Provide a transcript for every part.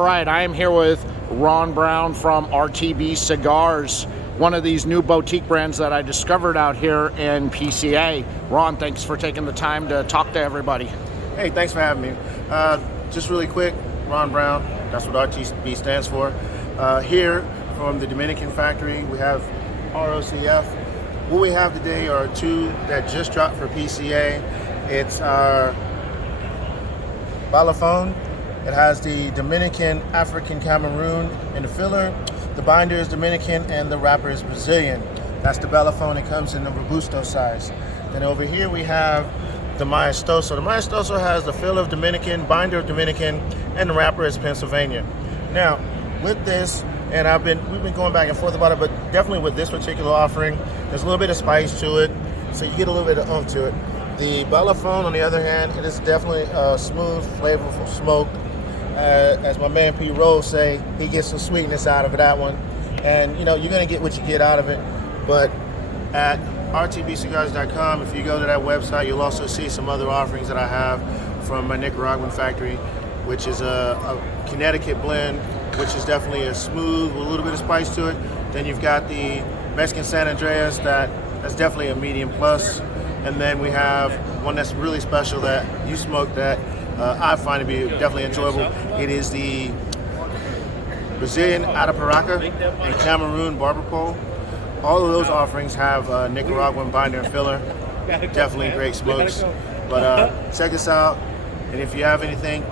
All right, I am here with Ron Brown from RTB Cigars, one of these new boutique brands that I discovered out here in PCA. Ron, thanks for taking the time to talk to everybody. Hey, thanks for having me. Just really quick, Ron Brown, that's what RTB stands for. Here from the Dominican factory, we have ROCF. What we have today are two that just dropped for PCA. It's our Balafon. It has the Dominican, African, Cameroon in the filler. The binder is Dominican and the wrapper is Brazilian. That's the Balafon. It comes in the Robusto size. Then over here we have the Maestoso. The Maestoso has the filler of Dominican, binder of Dominican, and the wrapper is Pennsylvania. Now, with this, and we've been going back and forth about it, but definitely with this particular offering, there's a little bit of spice to it, so you get a little bit of oomph to it. The Balafon, on the other hand, it is definitely a smooth, flavorful smoke. As my man P. Rose say, he gets some sweetness out of that one. And, you know, you're going to get what you get out of it. But at rtbcigars.com, if you go to that website, you'll also see some other offerings that I have from my Nicaraguan factory, which is a Connecticut blend, which is definitely a smooth with a little bit of spice to it. Then you've got the Mexican San Andreas, that's definitely a medium plus. And then we have one that's really special that you smoked that I find to be definitely enjoyable. It is the Brazilian Ataparaca and Cameroon Barber Pole. All of those offerings have Nicaraguan binder and filler. Definitely great smokes. But check us out. And if you have anything,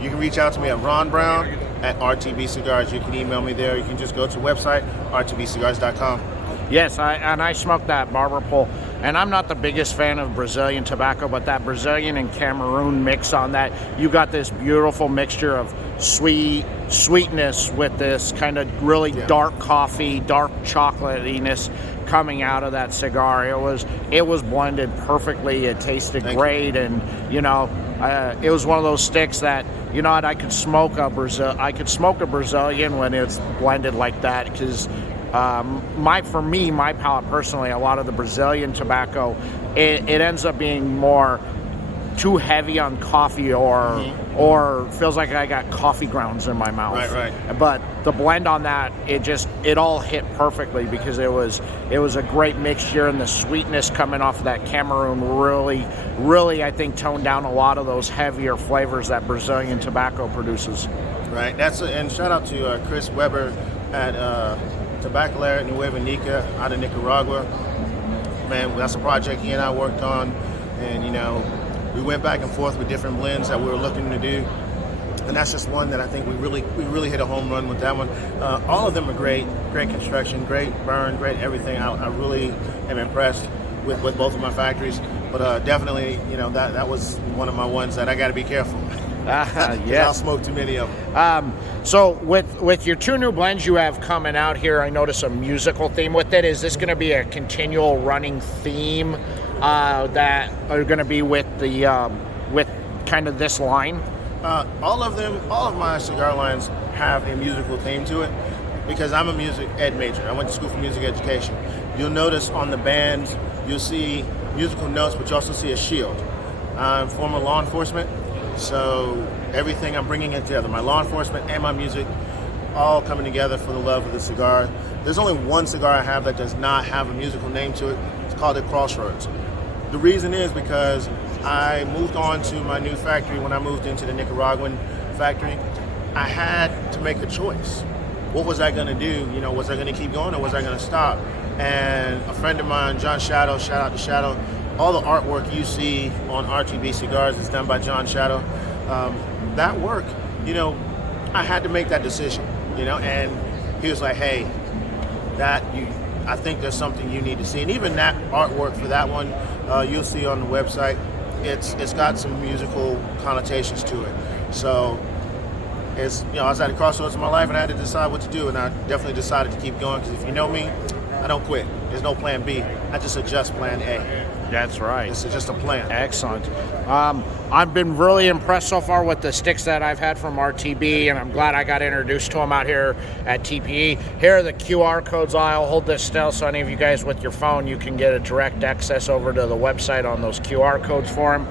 you can reach out to me at Ron Brown at RTB Cigars. You can email me there. You can just go to the website, rtbcigars.com. Yes, I smoked that barber pole, and I'm not the biggest fan of Brazilian tobacco, but that Brazilian and Cameroon mix on that, you got this beautiful mixture of sweetness with this kind of really dark coffee, dark chocolatiness coming out of that cigar. It was blended perfectly. It tasted great, and you know, it was one of those sticks that, you know what, I could smoke a Brazilian when it's blended like that, because my palate personally, a lot of the Brazilian tobacco, it ends up being more too heavy on coffee or feels like I got coffee grounds in my mouth. Right. But the blend on that, it all hit perfectly, because it was a great mixture, and the sweetness coming off of that Cameroon really I think toned down a lot of those heavier flavors that Brazilian tobacco produces. Right. And shout out to Chris Weber at Tabacalera Nueva Nica out of Nicaragua. Man, that's a project he and I worked on, and you know, we went back and forth with different blends that we were looking to do, and that's just one that I think we really hit a home run with that one. All of them are great construction, great burn, great everything. I really am impressed with both of my factories, but definitely, you know, that was one of my ones that I got to be careful. Yeah, I'll smoke too many of them. So with your two new blends you have coming out here, I notice a musical theme with it. Is this going to be a continual running theme that are going to be with the with kind of this line? All of my cigar lines have a musical theme to it, because I'm a music ed major. I went to school for music education. You'll notice on the bands, you'll see musical notes, but you also see a shield. I'm former law enforcement, so everything I'm bringing it together, my law enforcement and my music, all coming together for the love of the cigar. There's only one cigar I have that does not have a musical name to it. It's called the Crossroads. The reason is because I moved on to my new factory when I moved into the Nicaraguan factory. I had to make a choice. What was I going to do? You know, was I going to keep going or was I going to stop? And a friend of mine, John Shadow, shout out to Shadow, all the artwork you see on RTB Cigars is done by John Shadow. That work, you know, I had to make that decision, you know, and he was like, hey, I think there's something you need to see. And even that artwork for that one, you'll see on the website, it's got some musical connotations to it. So it's, you know, I was at a crossroads in my life and I had to decide what to do, and I definitely decided to keep going, because if you know me, I don't quit. There's no plan B. I just adjust plan A. That's right. This is just a plan. Excellent. I've been really impressed so far with the sticks that I've had from RTB, and I'm glad I got introduced to them out here at TPE. Here are the QR codes. I'll hold this still so any of you guys with your phone, you can get a direct access over to the website on those QR codes for them.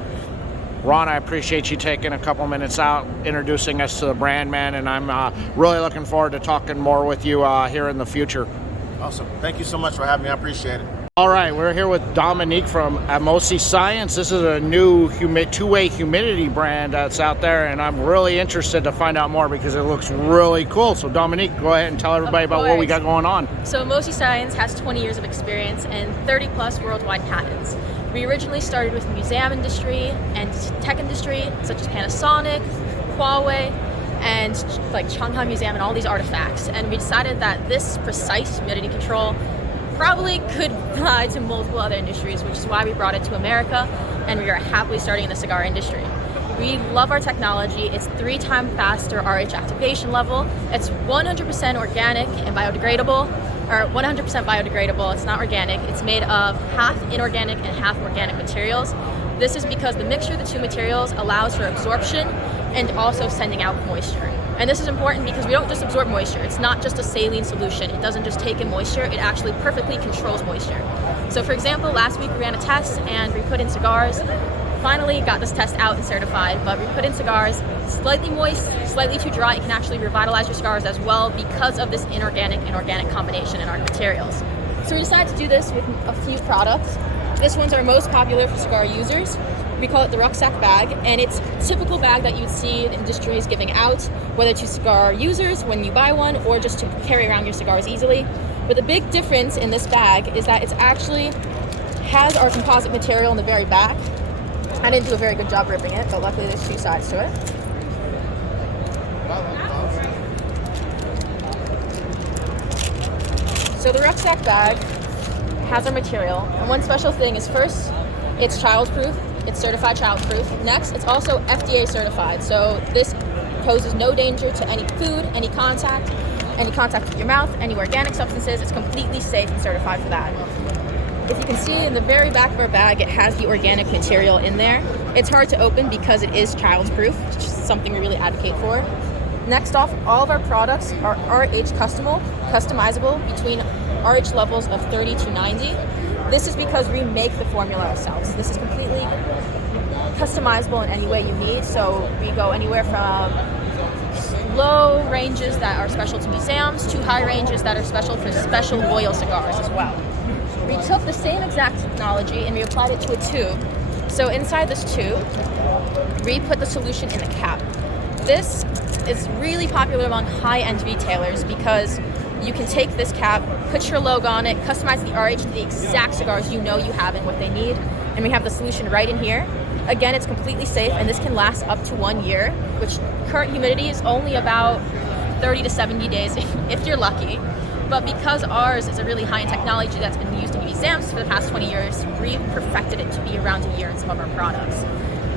Ron, I appreciate you taking a couple minutes out, introducing us to the brand, man, and I'm really looking forward to talking more with you here in the future. Awesome. Thank you so much for having me. I appreciate it. All right, we're here with Dominique from Atmosiscience. This is a new two-way humidity brand that's out there, and I'm really interested to find out more because it looks really cool. So Dominique, go ahead and tell everybody about what we got going on. So Atmosiscience has 20 years of experience and 30 plus worldwide patents. We originally started with the museum industry and tech industry, such as Panasonic, Huawei, and like Shanghai Museum and all these artifacts. And we decided that this precise humidity control probably could apply to multiple other industries, which is why we brought it to America, and we are happily starting in the cigar industry. We love our technology. It's 3 times faster RH activation level. It's 100% organic and biodegradable, or 100% biodegradable. It's not organic. It's made of half inorganic and half organic materials. This is because the mixture of the 2 materials allows for absorption and also sending out moisture. And this is important because we don't just absorb moisture. It's not just a saline solution. It doesn't just take in moisture, it actually perfectly controls moisture. So for example, last week we ran a test and we put in cigars, finally got this test out and certified, but we put in cigars, slightly moist, slightly too dry. It can actually revitalize your cigars as well because of this inorganic and organic combination in our materials. So we decided to do this with a few products. This one's our most popular for cigar users. We call it the rucksack bag, and it's a typical bag that you'd see the industry is giving out, whether to cigar users when you buy one or just to carry around your cigars easily. But the big difference in this bag is that it actually has our composite material in the very back. I didn't do a very good job ripping it, but luckily there's 2 sides to it. So the rucksack bag has our material, and one special thing is first, it's child-proof. It's certified child-proof. Next, it's also FDA certified, so this poses no danger to any food, any contact with your mouth, any organic substances. It's completely safe and certified for that. If you can see in the very back of our bag, it has the organic material in there. It's hard to open because it is child-proof, which is something we really advocate for. Next off, all of our products are RH customizable between RH levels of 30 to 90. This is because we make the formula ourselves. This is completely customizable in any way you need. So we go anywhere from low ranges that are special to museums to high ranges that are special for special oil cigars as well. We took the same exact technology and we applied it to a tube. So inside this tube, we put the solution in the cap. This is really popular among high-end retailers because you can take this cap, put your logo on it, customize the RH to the exact cigars you know you have and what they need, and we have the solution right in here. Again, it's completely safe, and this can last up to 1 year, which current humidity is only about 30 to 70 days if you're lucky. But because ours is a really high-end technology that's been used in museums for the past 20 years, we've perfected it to be around a year in some of our products.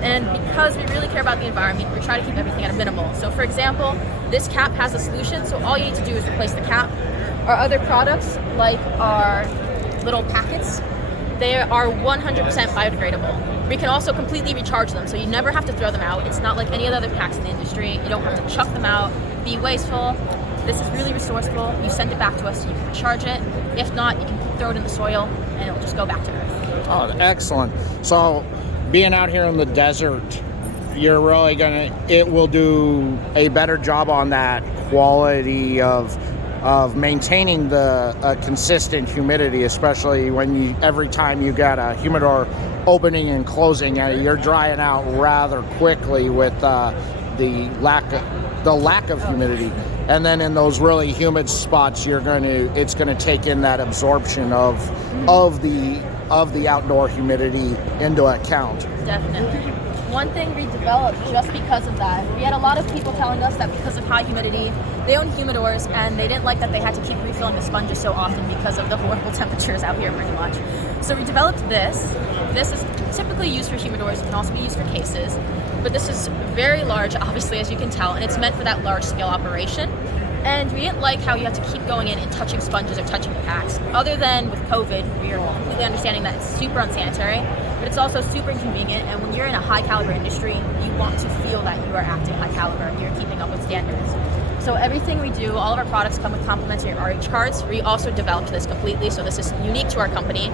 And because we really care about the environment, we try to keep everything at a minimal. So for example, this cap has a solution, so all you need to do is replace the cap. Our other products, like our little packets, they are 100% biodegradable. We can also completely recharge them, so you never have to throw them out. It's not like any of the other packs in the industry. You don't have to chuck them out, be wasteful. This is really resourceful. You send it back to us so you can recharge it. If not, you can throw it in the soil and it'll just go back to earth. Oh, excellent. So being out here in the desert, you're really it will do a better job on that quality of maintaining the consistent humidity, especially when every time you got a humidor opening and closing, you're drying out rather quickly with the lack of humidity. And then in those really humid spots, it's gonna take in that absorption of the outdoor humidity into account. Definitely. One thing we developed just because of that, we had a lot of people telling us that because of high humidity, they own humidors and they didn't like that they had to keep refilling the sponges so often because of the horrible temperatures out here pretty much. So we developed this. This is typically used for humidors. It can also be used for cases, but this is very large, obviously, as you can tell, and it's meant for that large scale operation. And we didn't like how you have to keep going in and touching sponges or touching the packs. Other than with COVID, we are completely understanding that it's super unsanitary, but it's also super inconvenient. And when you're in a high caliber industry, you want to feel that you are acting high caliber and you're keeping up with standards. So everything we do, all of our products come with complimentary RH cards. We also developed this completely, so this is unique to our company,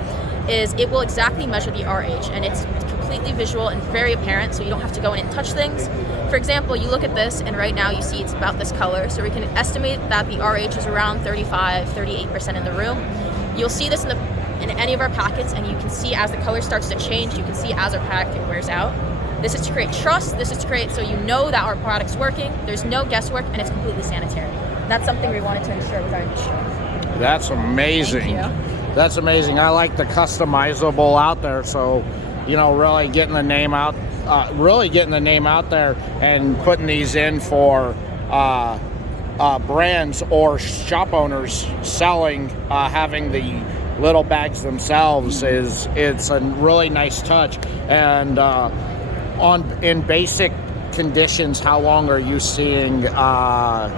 is it will exactly measure the RH, and it's completely visual and very apparent, so you don't have to go in and touch things. For example, you look at this, and right now you see it's about this color, so we can estimate that the RH is around 38% in the room. You'll see this in any of our packets, and you can see as the color starts to change, you can see as our packet wears out. This is to create trust, this is to create so you know that our product's working, there's no guesswork, and it's completely sanitary. That's something we wanted to ensure with our industry. That's amazing. Thank you. That's amazing. I like the customizable out there, so really getting the name out, there, and putting these in for brands or shop owners selling, having the little bags themselves it's a really nice touch. And in basic conditions, how long are you seeing the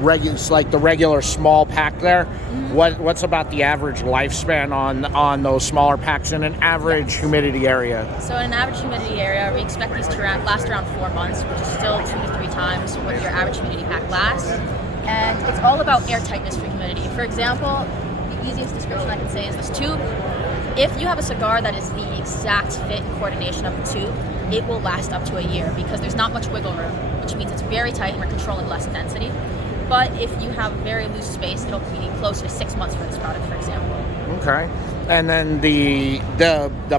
regular small pack there? What's about the average lifespan on those smaller packs in an average humidity area? So in an average humidity area, we expect these to last around 4 months, which is still 2 to 3 times what your average humidity pack lasts. And it's all about airtightness for humidity. For example, the easiest description I can say is this tube. If you have a cigar that is the exact fit and coordination of the tube, it will last up to a year because there's not much wiggle room, which means it's very tight and we're controlling less density. But if you have very loose space, it'll be closer to 6 months for this product, for example. Okay. And then the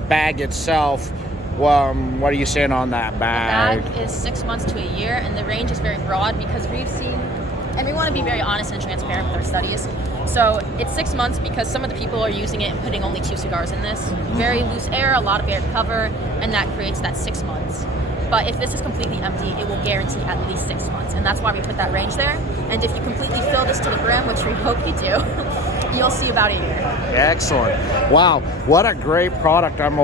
bag itself, what are you saying on that bag? The bag is 6 months to a year, and the range is very broad because we've seen, and we want to be very honest and transparent with our studies. So it's 6 months because some of the people are using it and putting only 2 cigars in this. Very loose air, a lot of air to cover, and that creates that 6 months. But if this is completely empty, it will guarantee at least 6 months. And that's why we put that range there. And if you completely fill this to the brim, which we hope you do, you'll see about a year. Excellent. Wow, what a great product. I'm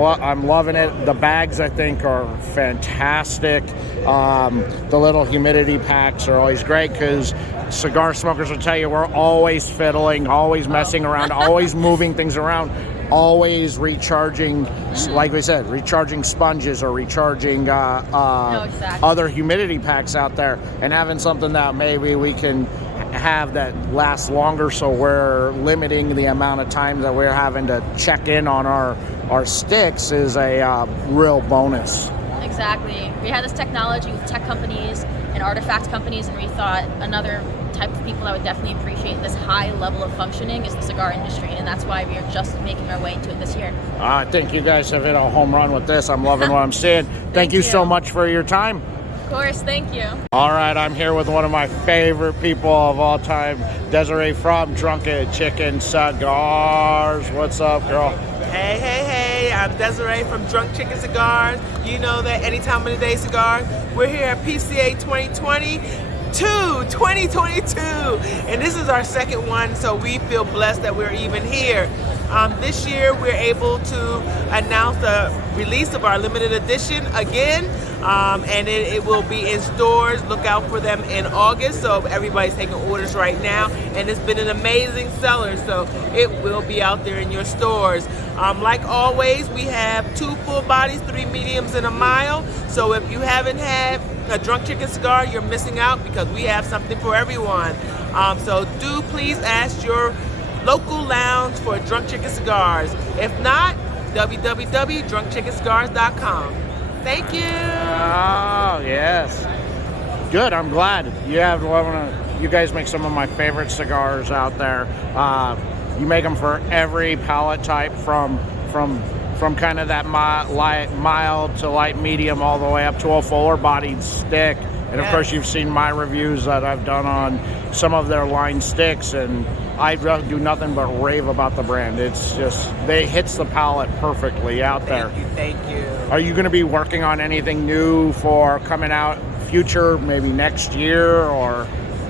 loving it. The bags, I think, are fantastic. The little humidity packs are always great because cigar smokers will tell you we're always fiddling, always messing around, always moving things around, always recharging, like we said, recharging sponges or recharging other humidity packs out there, and having something that maybe we can have that lasts longer, so we're limiting the amount of time that we're having to check in on our sticks is a real bonus. Exactly. We had this technology with tech companies and artifact companies, and we thought another type of people that would definitely appreciate this high level of functioning is the cigar industry, and that's why we are just making our way into it this year. I think you guys have hit a home run with this. I'm loving what I'm seeing. Thank you so much for your time. Of course, thank you. All right, I'm here with one of my favorite people of all time, Desiree from Drunken Chicken Cigars. What's up, girl? Hey, I'm Desiree from Drunk Chicken Cigars. You know that any time of the day cigar. We're here at PCA 2022, and this is our second one, so we feel blessed that we're even here. This year we're able to announce the release of our limited edition again, and it will be in stores. Look out for them in August, so everybody's taking orders right now, and it's been an amazing seller, so it will be out there in your stores. Like always, we have 2 full bodies, 3 mediums, and a mild, so if you haven't had a Drunk Chicken cigar, you're missing out because we have something for everyone. So do please ask your local lounge for Drunk Chicken Cigars. If not, www.drunkchickencigars.com. Thank you. Oh, yes. Good, I'm glad. You guys make some of my favorite cigars out there. You make them for every palate type, from kind of that mild to light medium all the way up to a fuller bodied stick. And of course, you've seen my reviews that I've done on some of their line sticks, and I do nothing but rave about the brand. It's just, it hits the palate perfectly out there. Thank you. Are you going to be working on anything new for coming out future, maybe next year, or?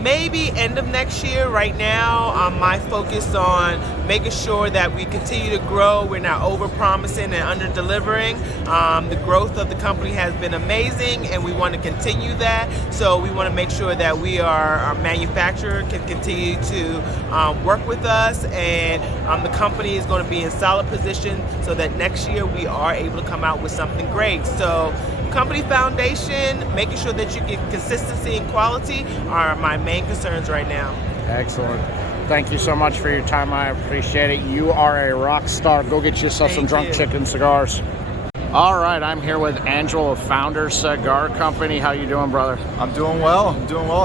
maybe end of next year. Right now, my focus on making sure that we continue to grow. We're not over-promising and under-delivering. The growth of the company has been amazing, and we want to continue that. So we want to make sure that our manufacturer can continue to work with us, and the company is going to be in solid position so that next year we are able to come out with something great. So company foundation, making sure that you get consistency and quality are my main concerns right now. Excellent. Thank you so much for your time. I appreciate it. You are a rock star. Go get yourself some Drunk Chicken cigars. All right, I'm here with Angelo of Founder Cigar Company. How you doing, brother? I'm doing well.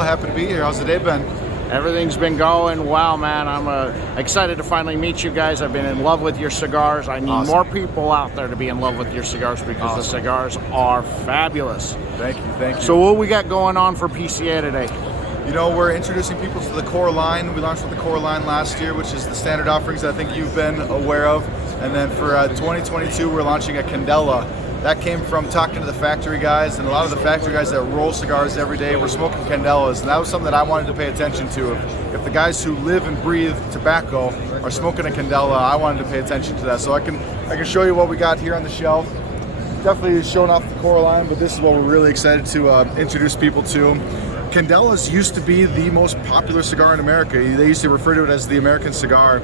Happy to be here. How's the day been? Everything's been going well, man. I'm excited to finally meet you guys. I've been in love with your cigars. I need more people out there to be in love with your cigars because the cigars are fabulous. Thank you. So what we got going on for PCA today? You know, we're introducing people to the core line. We launched with the core line last year, which is the standard offerings that I think you've been aware of. And then for 2022, we're launching a Candela. That came from talking to the factory guys, and a lot of the factory guys that roll cigars every day were smoking Candelas, and that was something that I wanted to pay attention to. If the guys who live and breathe tobacco are smoking a Candela, I wanted to pay attention to that. So I can show you what we got here on the shelf. Definitely showing off the core line, but this is what we're really excited to introduce people to. Candelas used to be the most popular cigar in America. They used to refer to it as the American cigar,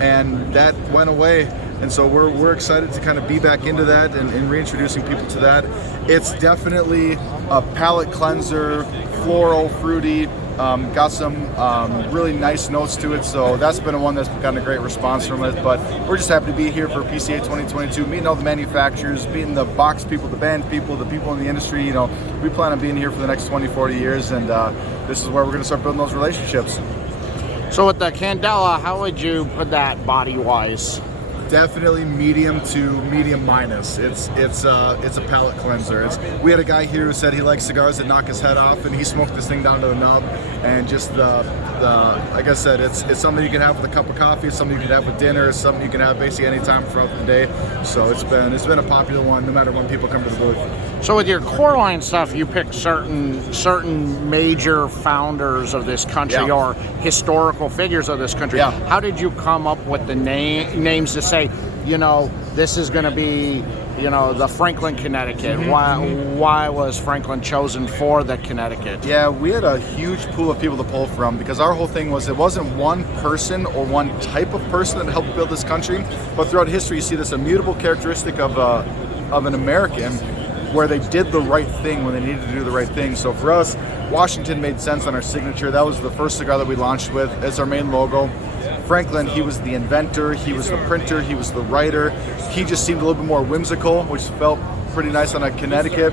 and that went away. And so we're excited to kind of be back into that and reintroducing people to that. It's definitely a palate cleanser, floral, fruity, got some really nice notes to it. So that's been one that's gotten a great response from it. But we're just happy to be here for PCA 2022, meeting all the manufacturers, meeting the box people, the band people, the people in the industry. You know, we plan on being here for the next 20, 40 years, and this is where we're going to start building those relationships. So with the Candela, how would you put that body-wise? Definitely medium to medium minus. It's a palate cleanser. We had a guy here who said he likes cigars that knock his head off, and he smoked this thing down to the nub. And just the like I said, it's something you can have with a cup of coffee. It's something you can have with dinner. It's something you can have basically any time throughout the day. So it's been a popular one, no matter when people come to the booth. So with your core line stuff, you pick certain major founders of this country or historical figures of this country. Yeah. How did you come up with the names to say, you know, this is going to be, you know, the Franklin, Connecticut? Why was Franklin chosen for the Connecticut? Yeah, we had a huge pool of people to pull from because our whole thing was it wasn't one person or one type of person that helped build this country, but throughout history you see this immutable characteristic of an American where they did the right thing when they needed to do the right thing. So for us, Washington made sense on our signature. That was the first cigar that we launched with as our main logo. Franklin, he was the inventor, he was the printer, he was the writer. He just seemed a little bit more whimsical, which felt pretty nice on a Connecticut.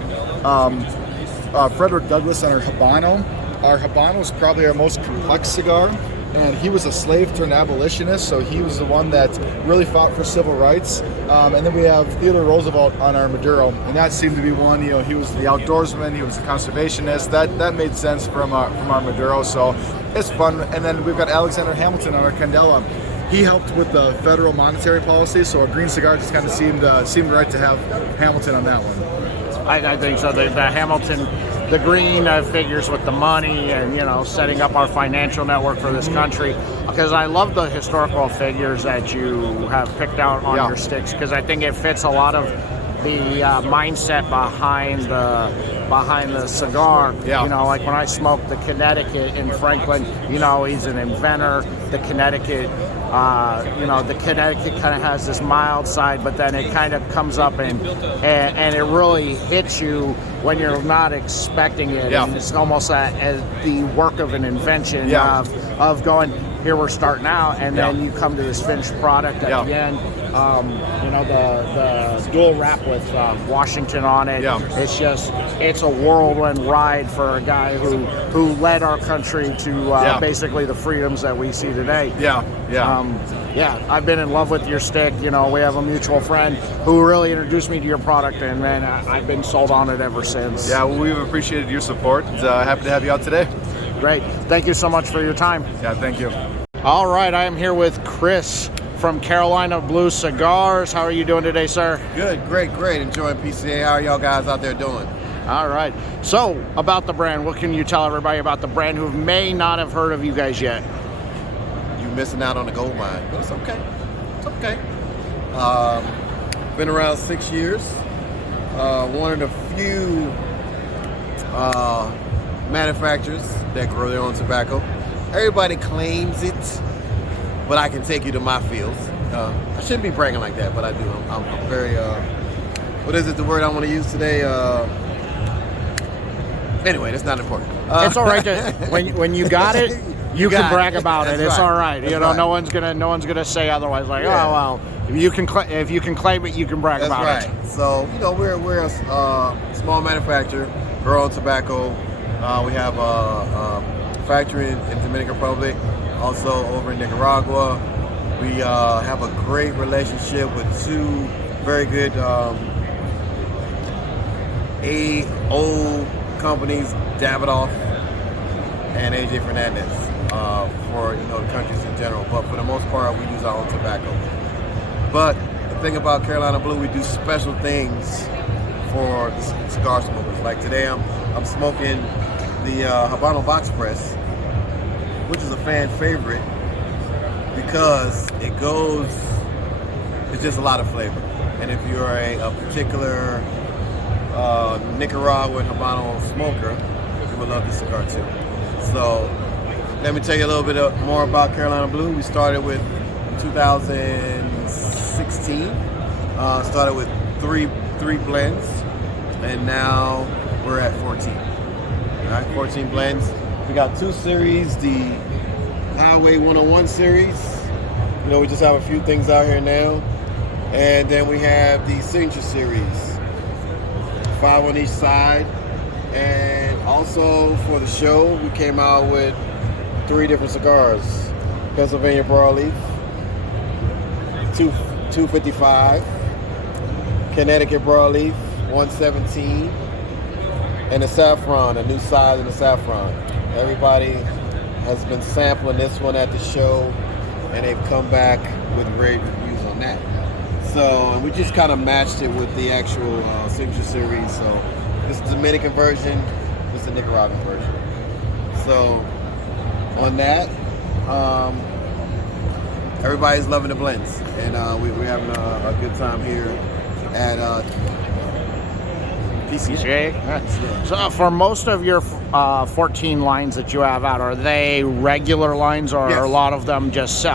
Frederick Douglass on our Habano. Our Habano is probably our most complex cigar, and he was a slave turned abolitionist, so he was the one that really fought for civil rights. And then we have Theodore Roosevelt on our Maduro, and that seemed to be one, you know, he was the outdoorsman, he was a conservationist. That made sense from our Maduro, so it's fun. And then we've got Alexander Hamilton on our Candela. He helped with the federal monetary policy, so a green cigar just kind of seemed right to have Hamilton on that one. I think so. The Hamilton, the green figures with the money and, you know, setting up our financial network for this country. Because I love the historical figures that you have picked out on your sticks, because I think it fits a lot of the mindset behind the cigar. Yeah. You know, like when I smoked the Connecticut in Franklin, you know, he's an inventor. The Connecticut, you know, the Connecticut kind of has this mild side, but then it kind of comes up and it really hits you when you're not expecting it. Yeah. And it's almost as the work of an invention of going, here we're starting out, and then you come to this finished product at the end. You know, the dual wrap with Washington on it. Yeah. It's a whirlwind ride for a guy who led our country to basically the freedoms that we see today. I've been in love with your stick. You know, we have a mutual friend who really introduced me to your product, and man, I've been sold on it ever since. Yeah, well, we've appreciated your support. Happy to have you out today. Great. Thank you so much for your time. Yeah, thank you. All right, I am here with Chris from Carolina Blue Cigars. How are you doing today, sir? Good, great. Enjoying PCA. How are y'all guys out there doing? All right. So, about the brand, what can you tell everybody about the brand who may not have heard of you guys yet? You're missing out on the gold mine, but it's okay. It's okay. Been around 6 years. One of the few manufacturers that grow their own tobacco. Everybody claims it, but I can take you to my fields. I shouldn't be bragging like that, but I do. I'm very, what is it, the word I want to use today? Anyway, that's not important. It's all right to, when you got it, you can brag about it. It's right. all right. That's You know, right. no one's gonna say otherwise. Like, Yeah. oh well, if you can claim it, you can brag That's about right. it. So, we're a small manufacturer, grow on tobacco. We have a factory in Dominican Republic, also over in Nicaragua. We have a great relationship with two very good AO companies, Davidoff and AJ Fernandez, for the countries in general. But for the most part, we use our own tobacco. But the thing about Carolina Blue, we do special things for the cigar smokers. Like today, I'm smoking the Habano Box Press, which is a fan favorite because it's just a lot of flavor. And if you're a particular Nicaraguan Habano smoker, you will love this cigar too. So let me tell you a little bit more about Carolina Blue. We started with 2016. Started with three blends, and now we're at 14. All right, 14 blends. We got two series, the Highway 101 series. We just have a few things out here now. And then we have the Signature series, 5 on each side. And also for the show, we came out with 3 different cigars. Pennsylvania Broadleaf, 255, Connecticut Broadleaf, 117, and the Saffron, a new size in the Saffron. Everybody has been sampling this one at the show, and they've come back with rave reviews on that. So, and we just kind of matched it with the actual Signature series. So, this is the Dominican version, this is the Nicaraguan version. So, on that, everybody's loving the blends, and we're having a good time here at PCA. So for most of your 14 lines that you have out, are they regular lines, or are a lot of them just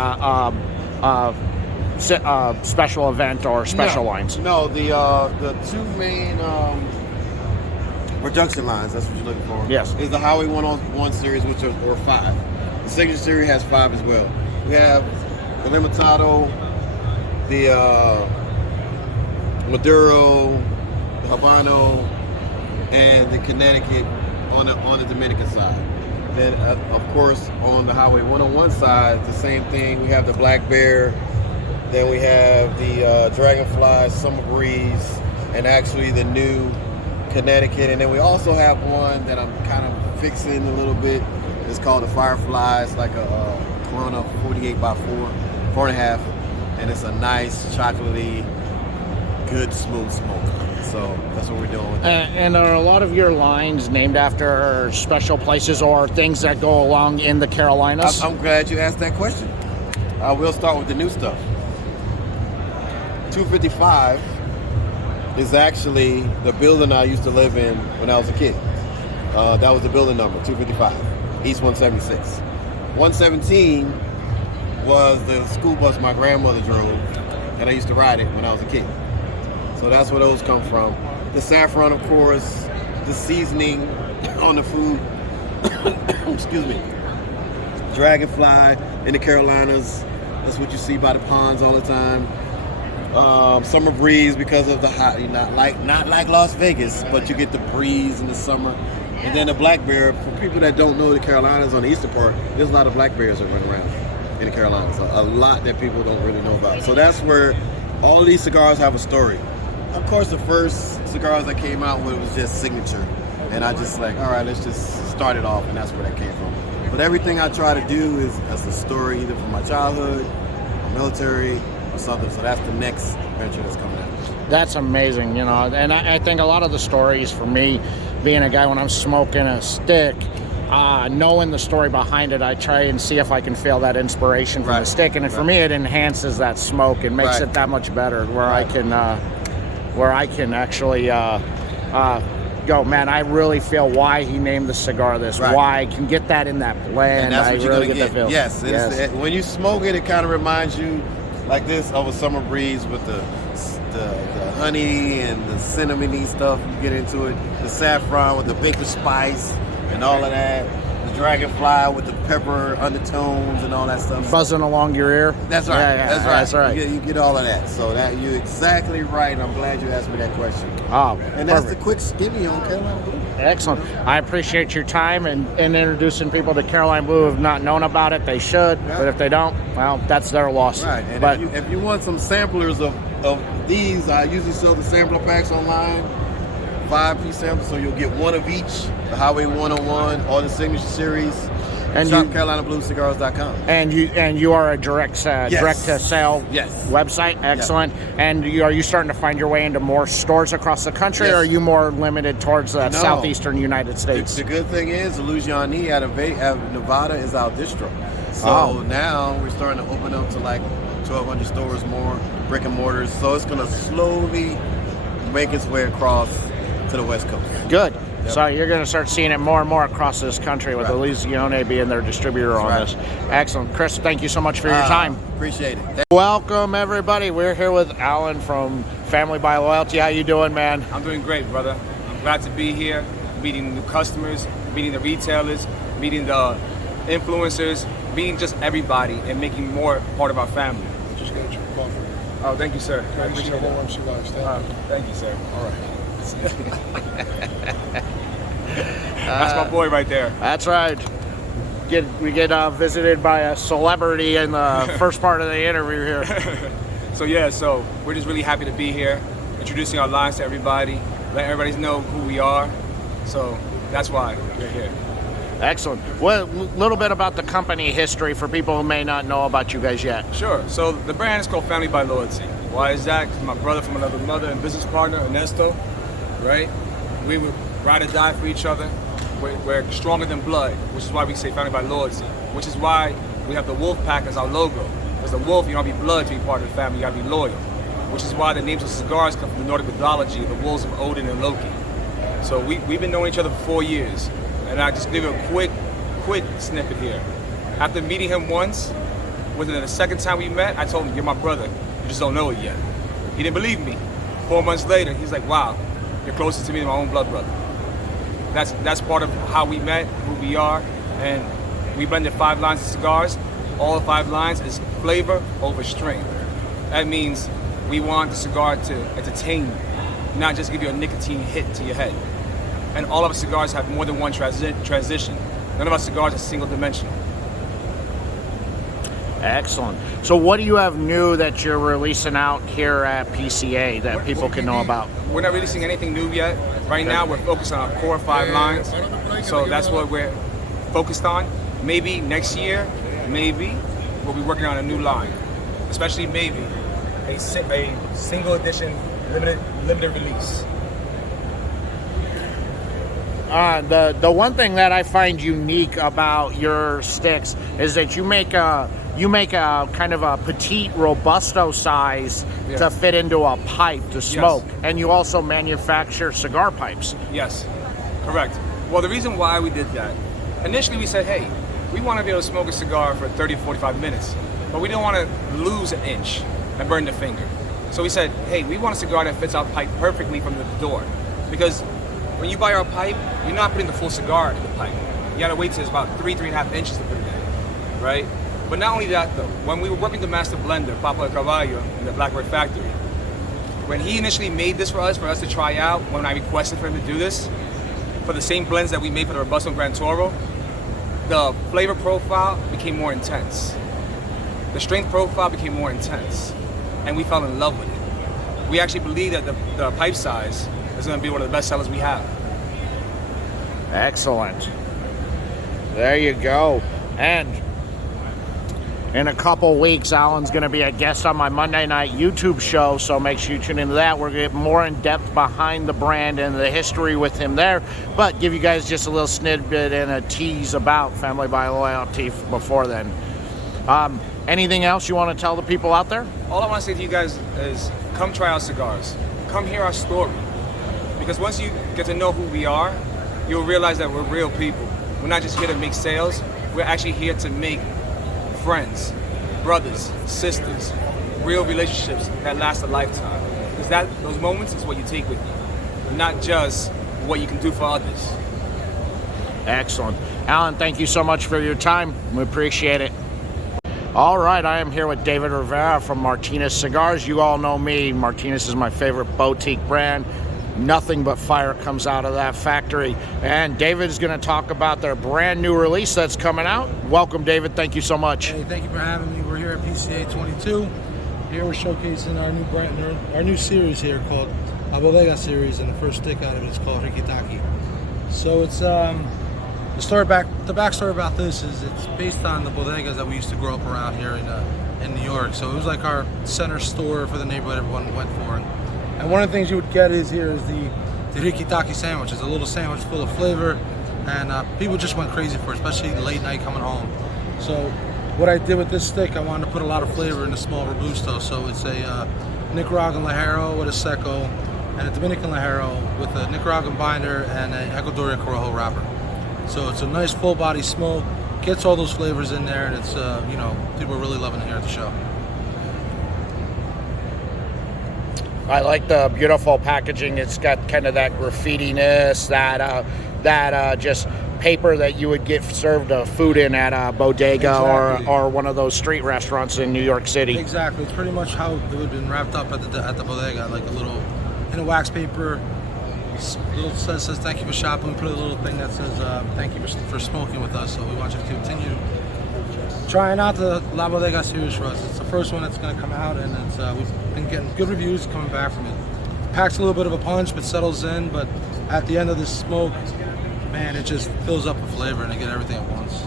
special event or special lines? No, the two main production lines, that's what you're looking for. Yes. Is the Highway 101 series, which are 5. The Signature series has 5 as well. We have the Limitado, the Maduro, the Habano, and the Connecticut on the Dominican side. Then, of course, on the Highway 101 side, the same thing. We have the Black Bear, then we have the Dragonfly, Summer Breeze, and actually the new Connecticut. And then we also have one that I'm kind of fixing a little bit. It's called the Firefly. It's like a Corona 48 by 4.5, and it's a nice chocolatey, good smooth smoke. So that's what we're doing with that. And are a lot of your lines named after special places or things that go along in the Carolinas? I'm glad you asked that question. We'll start with the new stuff. 255 is actually the building I used to live in when I was a kid. That was the building number, 255, East 176. 117 was the school bus my grandmother drove, and I used to ride it when I was a kid. So that's where those come from. The saffron, of course, the seasoning on the food. Excuse me. Dragonfly in the Carolinas. That's what you see by the ponds all the time. Summer breeze because of the hot, not like Las Vegas, but you get the breeze in the summer. And then the black bear, for people that don't know the Carolinas on the eastern part, there's a lot of black bears that run around in the Carolinas. A lot that people don't really know about. So that's where all of these cigars have a story. Of course, the first cigars I came out with was just Signature. And I just all right, let's just start it off, and that's where that came from. But everything I try to do is as a story, either from my childhood, my military, Southern. So that's the next venture that's coming out. That's amazing, and I think a lot of the stories for me, being a guy when I'm smoking a stick, knowing the story behind it, I try and see if I can feel that inspiration from the stick, and for me, it enhances that smoke and makes it that much better. Where I can actually go, man, I really feel why he named the cigar this. Why I can get that in that blend. And that's what I you're really gonna get that feel. Yes. When you smoke it, it kind of reminds you like this of a summer breeze with the honey and the cinnamony stuff. You get into it, the saffron with the baker spice and all of that. The dragonfly with the pepper undertones and all that stuff. Buzzing along your ear. That's right. That's right. You You get all of that. So that you're exactly right. And I'm glad you asked me that question. Oh, and that's the quick skinny on Carolina Blue. Excellent. I appreciate your time and introducing people to Carolina Blue who have not known about it. They should, but if they don't, well, that's their loss. Right. And but if you want some samplers of these, I usually sell the sampler packs online, 5-piece samples, so you'll get one of each, the Highway 101 or the Signature Series. And Shop CarolinaBlueCigars.com. And you are a direct to sale website. Excellent. Yes. And are you starting to find your way into more stores across the country, or are you more limited towards the southeastern United States? The good thing is, Louisiana out of Nevada is our distro. So now we're starting to open up to like 1,200 stores more, brick and mortars. So it's going to slowly make its way across to the West Coast. Good. Yep. So you're going to start seeing it more and more across this country with Louisiana being their distributor on this. Excellent. Chris, thank you so much for your time. Appreciate it. Welcome, everybody. We're here with Alan from Family by Loyalty. How you doing, man? I'm doing great, brother. I'm glad to be here, meeting new customers, meeting the retailers, meeting the influencers, meeting just everybody and making more part of our family. Just got your coffee. Oh, thank you, sir. I appreciate it. Thank you, sir. All right. That's my boy right there. That's right. We get visited by a celebrity in the first part of the interview here. So we're just really happy to be here, introducing our lines to everybody, letting everybody know who we are. So that's why we're here. Excellent. Well, a little bit about the company history for people who may not know about you guys yet. Sure. So the brand is called Family by Loyalty. Why is that? Because my brother from another mother and business partner, Ernesto, right? We would ride or die for each other. We're stronger than blood, which is why we say Family by Loyalty, which is why we have the wolf pack as our logo. Because the wolf, you don't have to be blood to be part of the family, you gotta be loyal. Which is why the names of cigars come from the Nordic mythology, the wolves of Odin and Loki. So we've been knowing each other for 4 years. And I just give you a quick snippet here. After meeting him once, within the second time we met, I told him, you're my brother, you just don't know it yet. He didn't believe me. 4 months later, he's like, wow, you're closer to me than my own blood brother. That's part of how we met, who we are, and we blended 5 lines of cigars. All 5 lines is flavor over strength. That means we want the cigar to entertain you, not just give you a nicotine hit to your head. And all of our cigars have more than one transition. None of our cigars are single dimensional. Excellent. So what do you have new that you're releasing out here at PCA that people can know about? We're not releasing anything new yet. Right now we're focused on our core 5 lines. So that's what we're focused on. Maybe next year, we'll be working on a new line. Especially maybe a single edition limited release. The one thing that I find unique about your sticks is that you make a kind of a petite Robusto size to fit into a pipe to smoke, and you also manufacture cigar pipes. Yes, correct. Well, the reason why we did that, initially we said, hey, we want to be able to smoke a cigar for 30 to 45 minutes, but we don't want to lose an inch and burn the finger. So we said, hey, we want a cigar that fits our pipe perfectly from the door, because when you buy our pipe, you're not putting the full cigar in the pipe. You gotta wait till it's about 3.5 inches to put it in, right? But not only that though, when we were working the master blender, Papa Caballo, in the Blackbird factory, when he initially made this for us to try out, when I requested for him to do this, for the same blends that we made for the Robusto and Gran Toro, the flavor profile became more intense. The strength profile became more intense, and we fell in love with it. We actually believe that the pipe size is going to be one of the best sellers we have. Excellent. There you go. And In a couple weeks, Alan's going to be a guest on my Monday night YouTube show, so make sure you tune into that. We're going to get more in depth behind the brand and the history with him there, but give you guys just a little snippet and a tease about Family by Loyalty before then. Anything else you want to tell the people out there? All I want to say to you guys is come try our cigars. Come hear our story. Because once you get to know who we are, you'll realize that we're real people. We're not just here to make sales. We're actually here to make friends, brothers, sisters, real relationships that last a lifetime. Because those moments is what you take with you, not just what you can do for others. Excellent. Alan, thank you so much for your time. We appreciate it. All right, I am here with David Rivera from Martinez Cigars. You all know me. Martinez is my favorite boutique brand. Nothing but fire comes out of that factory. And David is going to talk about their brand new release that's coming out. Welcome, David. Thank you so much. Hey, thank you for having me. We're here at PCA 22. Here we're showcasing our new brand, our new series here called a Bodega series, and the first stick out of it is called Rikitaki. So it's the backstory about this is it's based on the bodegas that we used to grow up around here in New York. So it was like our center store for the neighborhood everyone went for. And one of the things you would get is the Rikitaki sandwich. It's a little sandwich full of flavor, and people just went crazy for it, especially late night coming home. So what I did with this stick, I wanted to put a lot of flavor in a small Robusto. So it's a Nicaraguan Lajero with a Seco, and a Dominican Lajero with a Nicaraguan binder and an Ecuadorian Corojo wrapper. So it's a nice full body smoke, gets all those flavors in there, and it's people are really loving it here at the show. I like the beautiful packaging. It's got kind of that graffiti-ness, that just paper that you would get served food in at a bodega. Exactly. or one of those street restaurants in New York City. Exactly. It's pretty much how it would have been wrapped up at the bodega, like a little in a wax paper. Little says thank you for shopping. We put a little thing that says thank you for smoking with us. So we want you to continue trying out the La Bodega series for us. It's the first one that's going to come out, and it's we've been getting good reviews coming back from it. Packs a little bit of a punch, but settles in. But at the end of the smoke, man, it just fills up with flavor, and you get everything at once.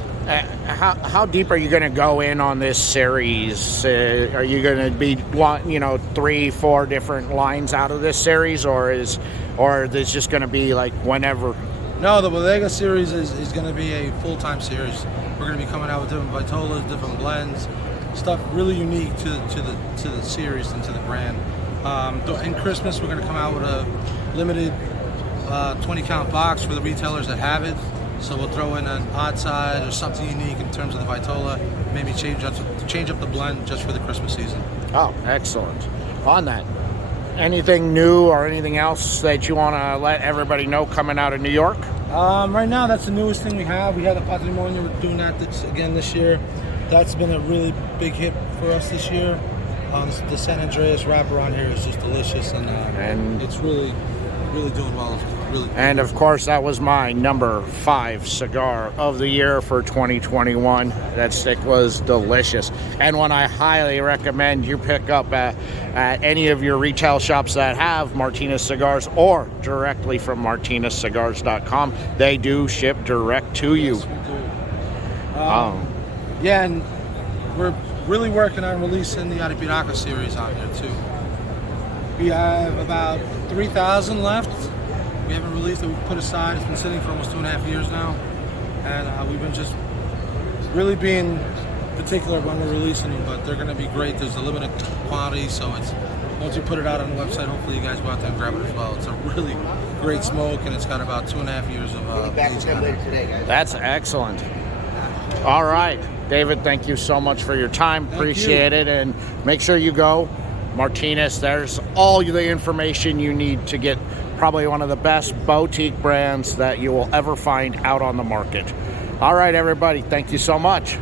How deep are you going to go in on this series? Are you going to be 3-4 different lines out of this series, or is this just going to be like whenever? No, the Bodega series is going to be a full-time series. We're going to be coming out with different vitolas, different blends, stuff really unique to the series and to the brand. In Christmas, we're going to come out with a limited 20-count box for the retailers that have it. So we'll throw in an odd side or something unique in terms of the vitola, maybe change up the blend just for the Christmas season. Oh, excellent. On that, anything new or anything else that you want to let everybody know coming out of New York? Right now, that's the newest thing we have. We have the Patrimonio. We're doing that again this year. That's been a really big hit for us this year. The San Andreas wrapper on here is just delicious, and it's really doing well. And of course, that was my number 5 cigar of the year for 2021. That stick was delicious, and one I highly recommend you pick up at any of your retail shops that have Martinez cigars, or directly from martinezcigars.com. They do ship direct to you. Yes, we do. Yeah, and we're really working on releasing the RTB series on here too. We have about 3,000 left. We haven't released it. We've put aside. It's been sitting for almost 2.5 years now, and we've been just really being particular when we're releasing them. But they're going to be great. There's a limited quantity, so it's once we put it out on the website, hopefully you guys go out there and grab it as well. It's a really great smoke, and it's got about 2.5 years of age on it. That's excellent. All right, David, thank you so much for your time. Appreciate it, and make sure you go Martinez. There's all the information you need to get probably one of the best boutique brands that you will ever find out on the market. All right, everybody, thank you so much.